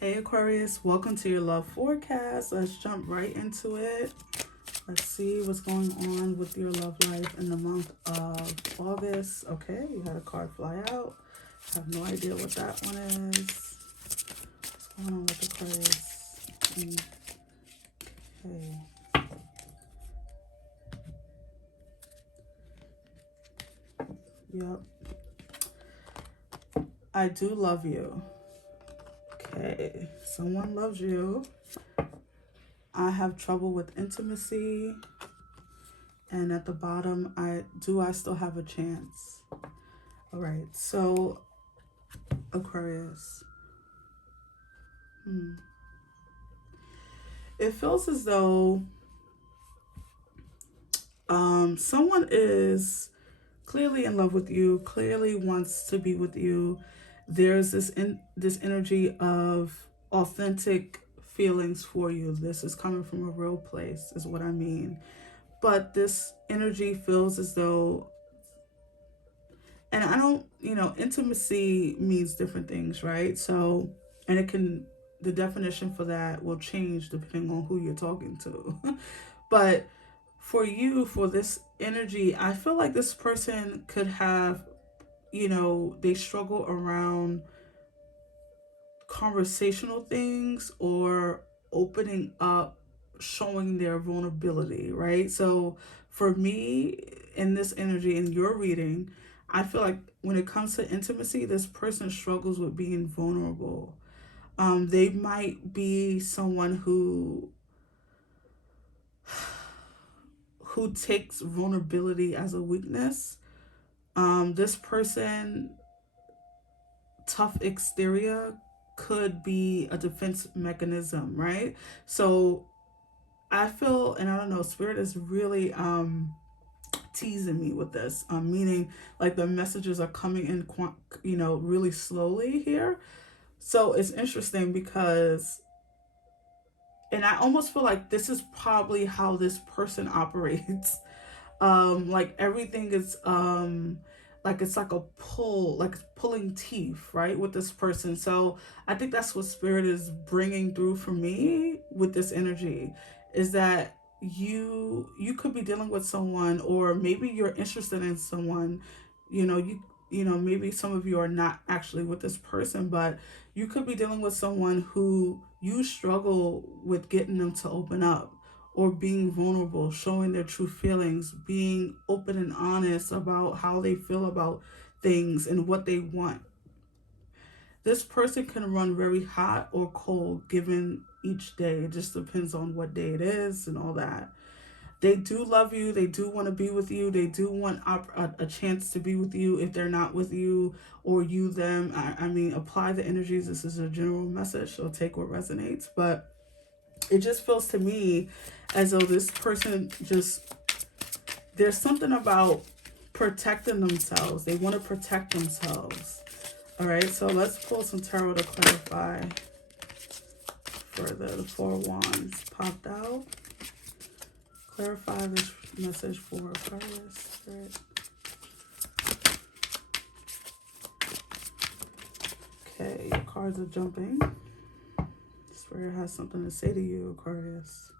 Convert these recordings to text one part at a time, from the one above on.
Hey Aquarius, welcome to your love forecast. Let's jump right into it. Let's see what's going on with your love life in the month of August. Okay, you had a card fly out. I have no idea what that one is. What's going on with Aquarius? Okay. Yep. I do love you. Okay, someone loves you. I have trouble with intimacy. And at the bottom, I still have a chance. All right, so Aquarius. It feels as though someone is clearly in love with you, clearly wants to be with you. There's this energy of authentic feelings for you. This is coming from a real place, is what I mean. But this energy feels as though, and I don't, intimacy means different things, right? So, and the definition for that will change depending on who you're talking to. But for you, for this energy, I feel like this person could have, they struggle around conversational things or opening up, showing their vulnerability, right? So for me, in this energy, in your reading, I feel like when it comes to intimacy, this person struggles with being vulnerable. They might be someone who takes vulnerability as a weakness. This person, tough exterior could be a defense mechanism, right? So I feel, and I don't know, spirit is really teasing me with this, meaning like the messages are coming in, really slowly here. So it's interesting because, and I almost feel like this is probably how this person operates. Like everything is like it's like a pull, like pulling teeth, right, with this person. So I think that's what spirit is bringing through for me with this energy, is that you could be dealing with someone, or maybe you're interested in someone. Maybe some of you are not actually with this person, but you could be dealing with someone who you struggle with getting them to open up, or being vulnerable, showing their true feelings, being open and honest about how they feel about things and what they want. This person can run very hot or cold given each day. It just depends on what day it is and all that. They do love you. They do want to be with you. They do want a chance to be with you if they're not with you, or you them. I mean, apply the energies. This is a general message, so take what resonates. But it just feels to me as though this person just, there's something about protecting themselves. They want to protect themselves. All right, so let's pull some tarot to clarify further. The Four Wands popped out. Clarify this message for Aquarius Spirit. Okay, your cards are jumping. Spirit has something to say to you, Aquarius.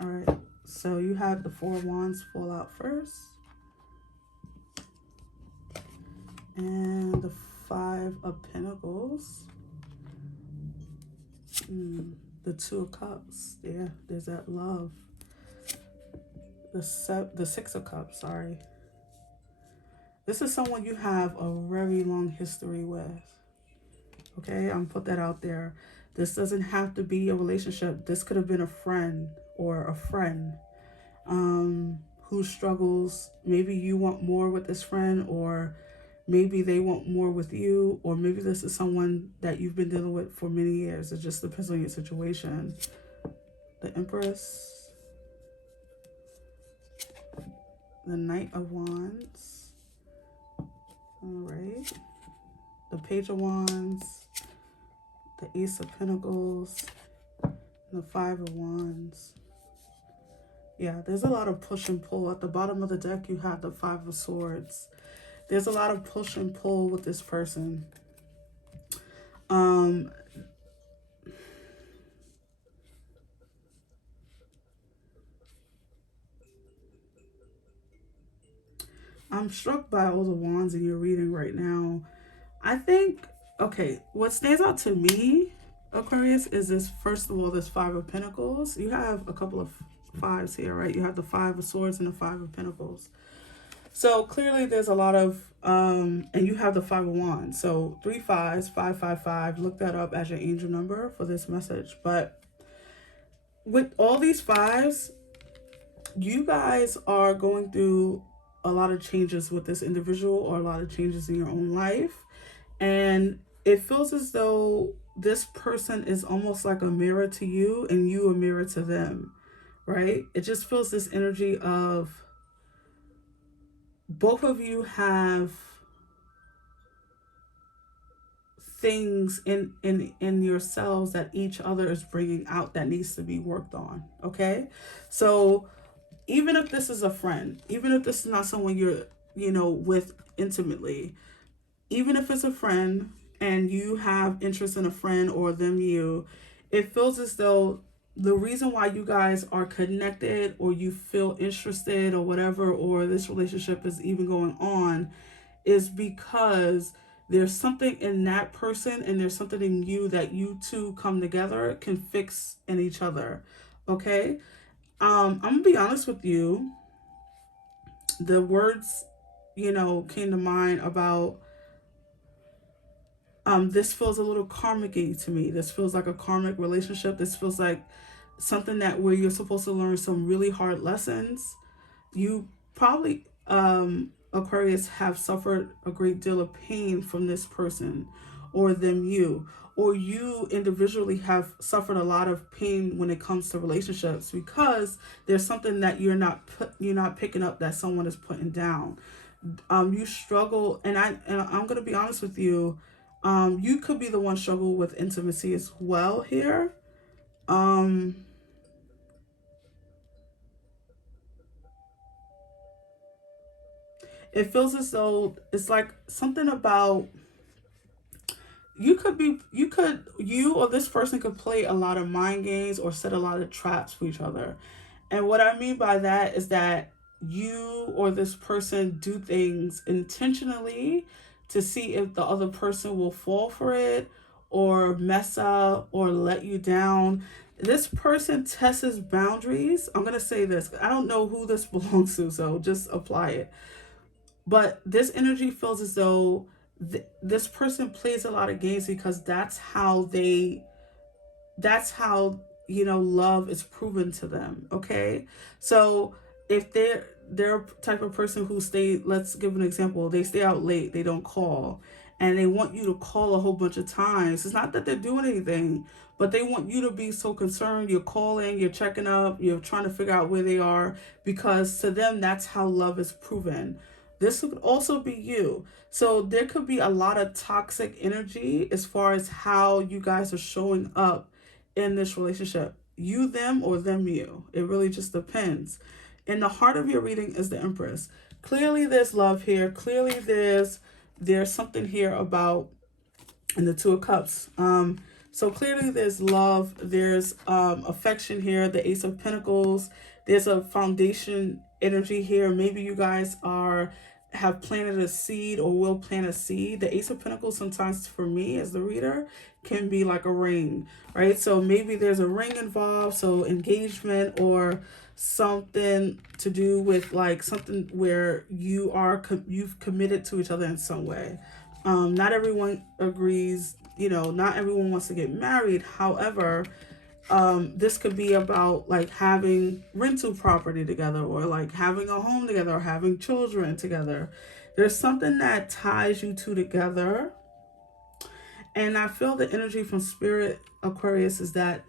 All right, so you had the Four Wands fall out first, and the Five of Pentacles, the Two of Cups. Yeah, there's that love. The Six of Cups. Sorry. This is someone you have a very long history with. Okay, I'm put that out there. This doesn't have to be a relationship. This could have been a friend or a friend who struggles. Maybe you want more with this friend, or maybe they want more with you, or maybe this is someone that you've been dealing with for many years. It just depends on your situation. The Empress, the Knight of Wands. All right. The Page of Wands, the Ace of Pentacles, and the Five of Wands. Yeah, there's a lot of push and pull. At the bottom of the deck, you have the Five of Swords. There's a lot of push and pull with this person. I'm struck by all the wands in your reading right now. I think, okay, what stands out to me, Aquarius, is this, first of all, this Five of Pentacles. You have a couple of fives here, right? You have the Five of Swords and the Five of Pentacles. So clearly there's a lot of, and you have the Five of Wands. So 3 5s, 555. Look that up as your angel number for this message. But with all these fives, you guys are going through a lot of changes with this individual, or a lot of changes in your own life. And it feels as though this person is almost like a mirror to you and you a mirror to them, right? It just feels this energy of both of you have things in yourselves that each other is bringing out that needs to be worked on. Okay, so even if this is a friend, even if this is not someone you're with intimately, even if it's a friend and you have interest in a friend or them, it feels as though the reason why you guys are connected, or you feel interested or whatever, or this relationship is even going on, is because there's something in that person and there's something in you that you two come together can fix in each other. Okay, I'm gonna be honest with you. The words came to mind about this feels a little karmic-y to me. This feels like a karmic relationship. This feels like something that where you're supposed to learn some really hard lessons. You probably, Aquarius, have suffered a great deal of pain from this person or them, or you individually have suffered a lot of pain when it comes to relationships, because there's something that you're not picking up that someone is putting down. You struggle, and I'm gonna be honest with you. You could be the one struggle with intimacy as well here. It feels as though it's like something about you or this person could play a lot of mind games or set a lot of traps for each other. And what I mean by that is that you or this person do things intentionally to see if the other person will fall for it, or mess up, or let you down. This person tests boundaries. I'm going to say this. I don't know who this belongs to, so just apply it. But this energy feels as though this person plays a lot of games because that's how love is proven to them. Okay, so if they're a type of person who let's give an example, they stay out late, they don't call, and they want you to call a whole bunch of times. It's not that they're doing anything, but they want you to be so concerned. You're calling, you're checking up, you're trying to figure out where they are, because to them that's how love is proven. This could also be you. So there could be a lot of toxic energy as far as how you guys are showing up in this relationship. You, them, or them, you. It really just depends. In the heart of your reading is the Empress. Clearly there's love here. Clearly there's something here about, in the Two of Cups. So clearly there's love. There's affection here. The Ace of Pentacles. There's a foundation energy here. Maybe you guys have planted a seed or will plant a seed. The Ace of Pentacles sometimes, for me as the reader, can be like a ring, right? So maybe there's a ring involved, so engagement, or something to do with like something where you've committed to each other in some way. Not everyone agrees, not everyone wants to get married. However, this could be about like having rental property together, or like having a home together, or having children together. There's something that ties you two together. And I feel the energy from Spirit, Aquarius, is that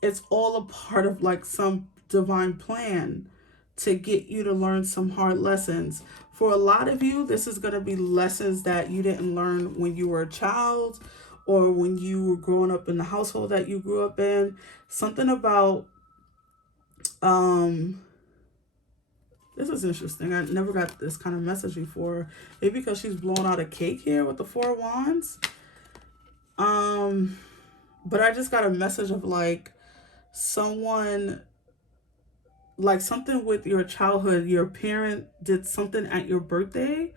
it's all a part of like some divine plan to get you to learn some hard lessons. For a lot of you, this is going to be lessons that you didn't learn when you were a child, or when you were growing up in the household that you grew up in. Something about, this is interesting. I never got this kind of message before. Maybe because she's blowing out a cake here with the Four of Wands. But I just got a message of like someone like something with your childhood. Your parent did something at your birthday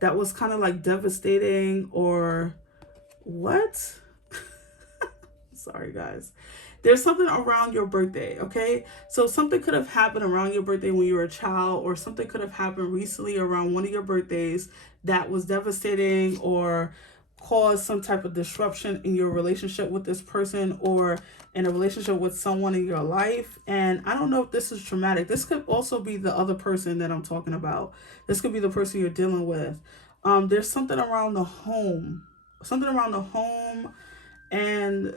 that was kind of like devastating, or what? Sorry, guys. There's something around your birthday, okay? So something could have happened around your birthday when you were a child, or something could have happened recently around one of your birthdays that was devastating or caused some type of disruption in your relationship with this person, or in a relationship with someone in your life. And I don't know if this is traumatic. This could also be the other person that I'm talking about. This could be the person you're dealing with. There's something around the home. Something around the home, and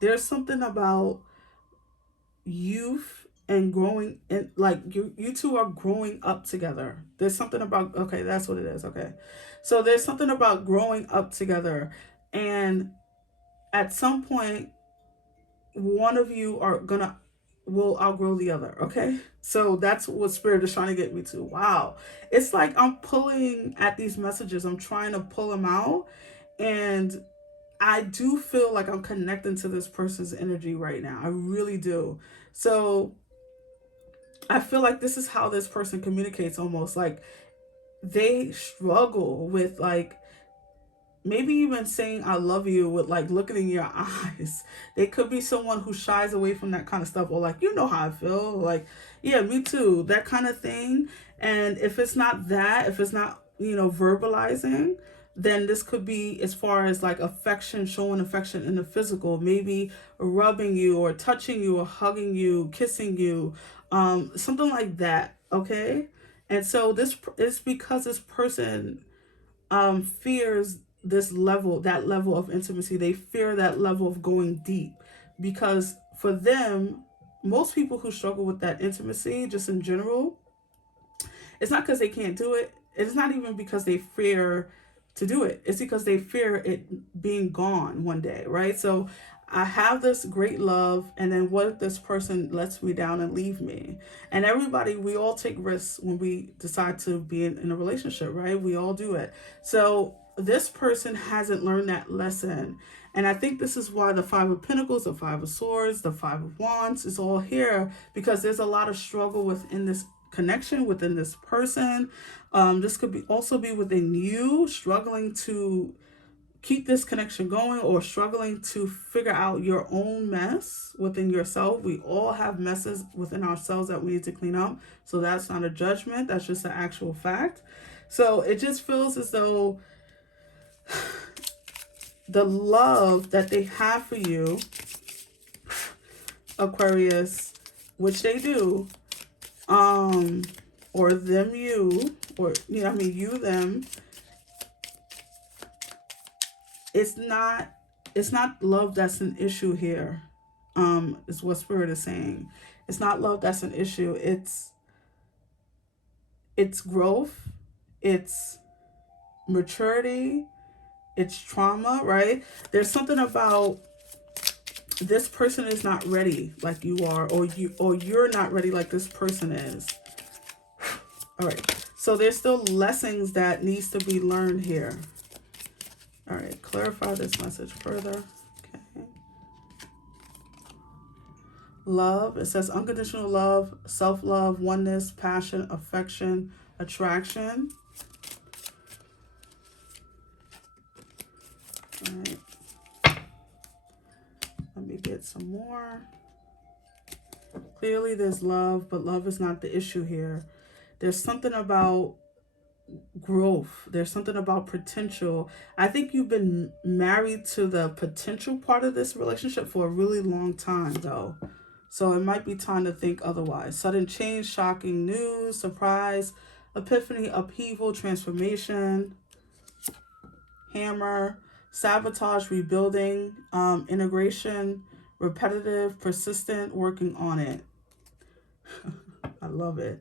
there's something about youth and growing, and like you two are growing up together. There's something about, okay, that's what it is. Okay, so there's something about growing up together, and at some point one of you are gonna will outgrow the other. Okay, so that's what spirit is trying to get me to. Wow, it's like I'm pulling at these messages, I'm trying to pull them out, and I do feel like I'm connecting to this person's energy right now. I really do. So I feel like this is how this person communicates, almost like they struggle with, like, maybe even saying I love you with like looking in your eyes. They could be someone who shies away from that kind of stuff, or like, you know how I feel, like, yeah, me too, that kind of thing. And if it's not that, if it's not, verbalizing, then this could be as far as like affection, showing affection in the physical, maybe rubbing you or touching you or hugging you, kissing you, something like that. Okay. And so this is because this person fears this level, that level of intimacy. They fear that level of going deep, because for them, most people who struggle with that intimacy, just in general, it's not because they can't do it. It's not even because they fear to do it. It's because they fear it being gone one day, right? So I have this great love, and then what if this person lets me down and leave me? And everybody, we all take risks when we decide to be in a relationship, right? We all do it. So this person hasn't learned that lesson. And I think this is why the Five of Pentacles, the Five of Swords, the Five of Wands is all here, because there's a lot of struggle within this connection, within this person. This could be also be within you, struggling to keep this connection going, or struggling to figure out your own mess within yourself. We all have messes within ourselves that we need to clean up. So that's not a judgment. That's just an actual fact. So it just feels as though the love that they have for you, Aquarius, which they do, or them, you, or, you, them, it's not love that's an issue here, is what spirit is saying. It's not love that's an issue. It's growth, it's maturity, it's trauma, right? There's something about this person is not ready like you are, or you're not ready like this person is. All right, so there's still lessons that needs to be learned here. All right, clarify this message further. Okay. Love, it says unconditional love, self-love, oneness, passion, affection, attraction. All right. Let me get some more. Clearly there's love, but love is not the issue here. There's something about growth. There's something about potential. I think you've been married to the potential part of this relationship for a really long time, though. So it might be time to think otherwise. Sudden change, shocking news, surprise, epiphany, upheaval, transformation, hammer, sabotage, rebuilding, integration, repetitive, persistent, working on it. I love it.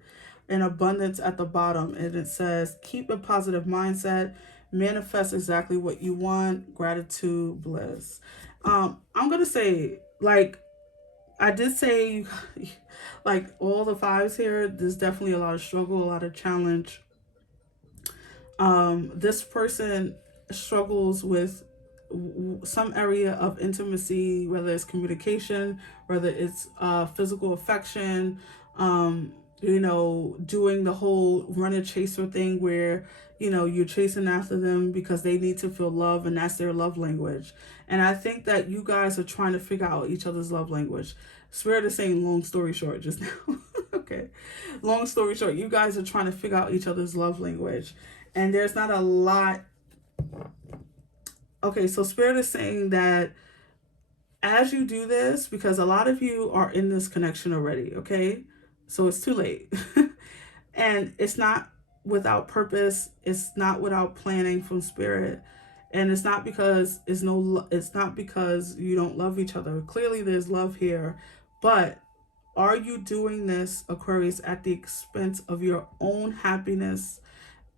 In abundance at the bottom, and it says keep a positive mindset, manifest exactly what you want, gratitude, bliss. I'm gonna say, like I did say, like all the fives here, there's definitely a lot of struggle, a lot of challenge. This person struggles with some area of intimacy, whether it's communication, whether it's physical affection, you know, doing the whole runner chaser thing where, you know, you're chasing after them because they need to feel love and that's their love language. And I think that you guys are trying to figure out each other's love language. Spirit is saying long story short just now. Okay. Long story short, you guys are trying to figure out each other's love language. And there's not a lot. Okay, so Spirit is saying that as you do this, because a lot of you are in this connection already, okay? So it's too late. And it's not without purpose. It's not without planning from Spirit. And it's not because it's not because you don't love each other. Clearly there's love here. But are you doing this, Aquarius, at the expense of your own happiness,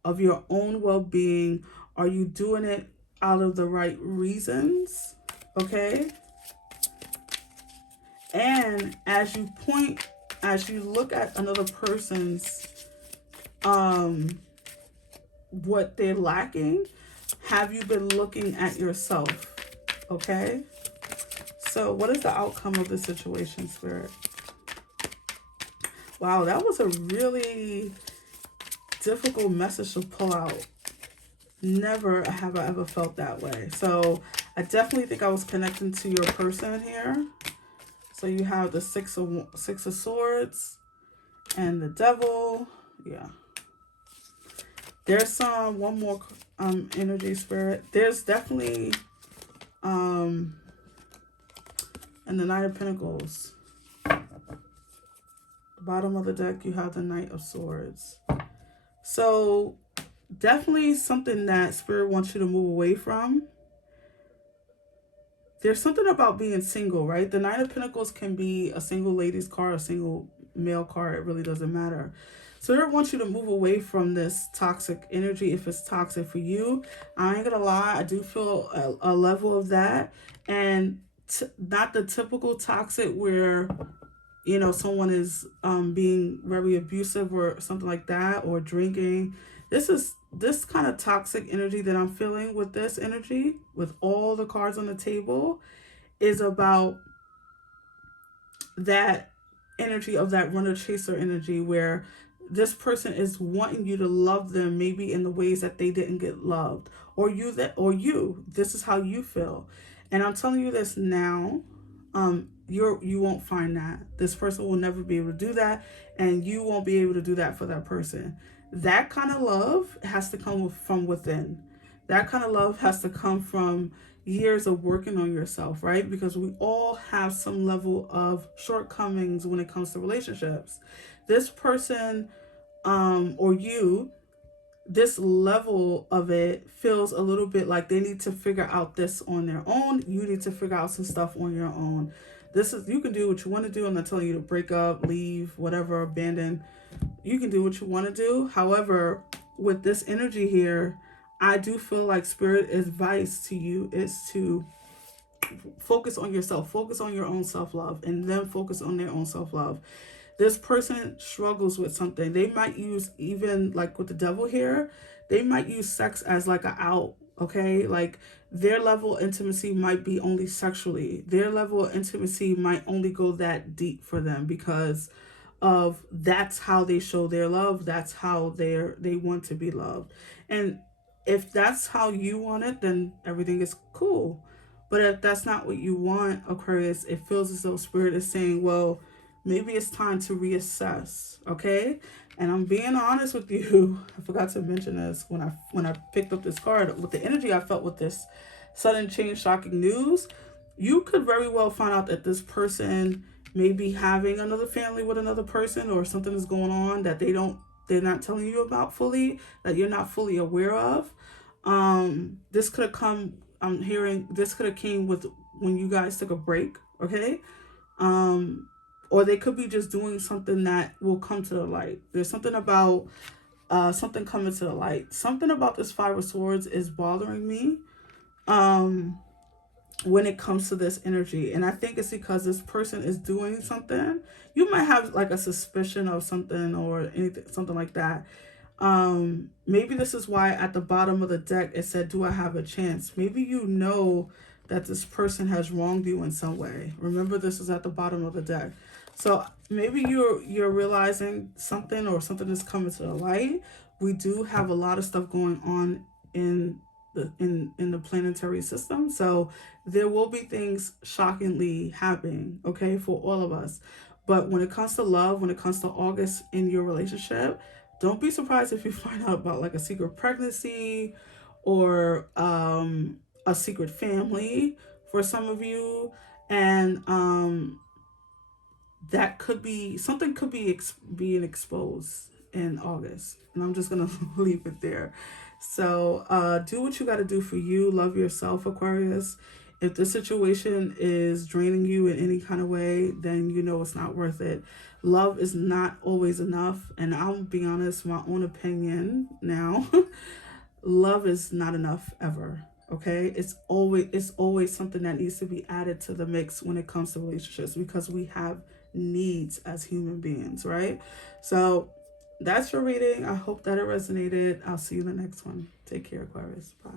of your own well-being? Are you doing it out of the right reasons? Okay. And as you look at another person's what they're lacking, have you been looking at yourself? Okay. So what is the outcome of the situation, Spirit? Wow, that was a really difficult message to pull out. Never have I ever felt that way. So I definitely think I was connecting to your person here. So you have the six of swords and the devil. Yeah. There's some one more energy, Spirit. There's definitely and the Knight of Pentacles. The bottom of the deck, you have the Knight of Swords. So definitely something that Spirit wants you to move away from. There's something about being single, right? The Knight of Pentacles can be a single ladies card, a single male card. It really doesn't matter. Spirit wants you to move away from this toxic energy if it's toxic for you. I ain't gonna lie, I do feel a level of that. And not the typical toxic where, you know, someone is being very abusive or something like that, or drinking. This kind of toxic energy that I'm feeling with this energy, with all the cards on the table, is about that energy of that runner chaser energy where this person is wanting you to love them maybe in the ways that they didn't get loved, or this is how you feel. And I'm telling you this now, you won't find that. This person will never be able to do that, and you won't be able to do that for that person. That kind of love has to come from within. That kind of love has to come from years of working on yourself, right? Because we all have some level of shortcomings when it comes to relationships. This person, or you, this level of it feels a little bit like they need to figure out this on their own. You need to figure out some stuff on your own. You can do what you want to do. I'm not telling you to break up, leave, whatever, abandon. You can do what you want to do. However, with this energy here, I do feel like Spirit advice to you is to focus on yourself, focus on your own self-love, and then focus on their own self-love. This person struggles with something. They might use, even like with the devil here, they might use sex as like an out, okay? Like their level of intimacy might be only sexually. Their level of intimacy might only go that deep for them because of that's how they show their love. That's how they want to be loved. And if that's how you want it, then everything is cool. But if that's not what you want, Aquarius, it feels as though Spirit is saying, well, maybe it's time to reassess, okay? And I'm being honest with you. I forgot to mention this when I picked up this card. With the energy I felt with this sudden change, shocking news, you could very well find out that this person may be having another family with another person, or something is going on that they're not telling you about fully, that you're not fully aware of. This could have come, I'm hearing, this could have came with when you guys took a break, okay? Or they could be just doing something that will come to the light. There's something about something coming to the light. Something about this Five of Swords is bothering me when it comes to this energy. And I think it's because this person is doing something. You might have like a suspicion of something or anything, something like that. Maybe this is why at the bottom of the deck it said, do I have a chance? Maybe you know that this person has wronged you in some way. Remember, this is at the bottom of the deck. So maybe you're realizing something, or something is coming to the light. We do have a lot of stuff going on in the planetary system. So there will be things shockingly happening, okay, for all of us. But when it comes to love, when it comes to August in your relationship, don't be surprised if you find out about like a secret pregnancy, or a secret family for some of you. And that could be something, could be being exposed in August. And I'm just gonna leave it there. So do what you got to do for you. Love yourself, Aquarius. If the situation is draining you in any kind of way, then you know it's not worth it. Love is not always enough. And I'll be honest, my own opinion now, love is not enough ever. Okay, it's always something that needs to be added to the mix when it comes to relationships, because we have needs as human beings, right? So that's your reading. I hope that it resonated. I'll see you in the next one. Take care, Aquarius. Bye.